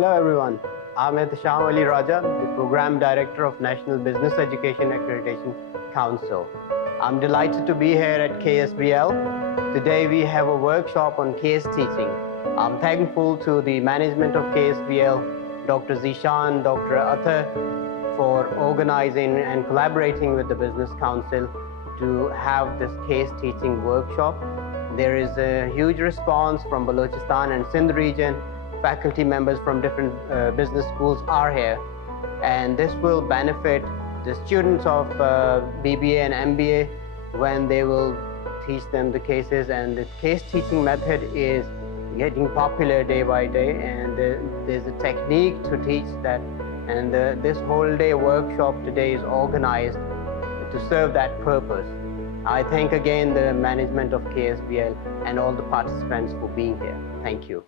Hello everyone, I'm Ahtesham Ali Raja, the Program Director of National Business Education Accreditation Council. I'm delighted to be here at KSBL. Today we have a workshop on case teaching. I'm thankful to the management of KSBL, Dr. Zishan, Dr. Athar, for organizing and collaborating with the Business Council to have this case teaching workshop. There is a huge response from Balochistan and Sindh region. Faculty members from different business schools are here, and this will benefit the students of BBA and MBA when they will teach them the cases. And the case teaching method is getting popular day by day, and there's a technique to teach that, and this whole day workshop today is organized to serve that purpose. I thank again the management of KSBL and all the participants for being here. Thank you.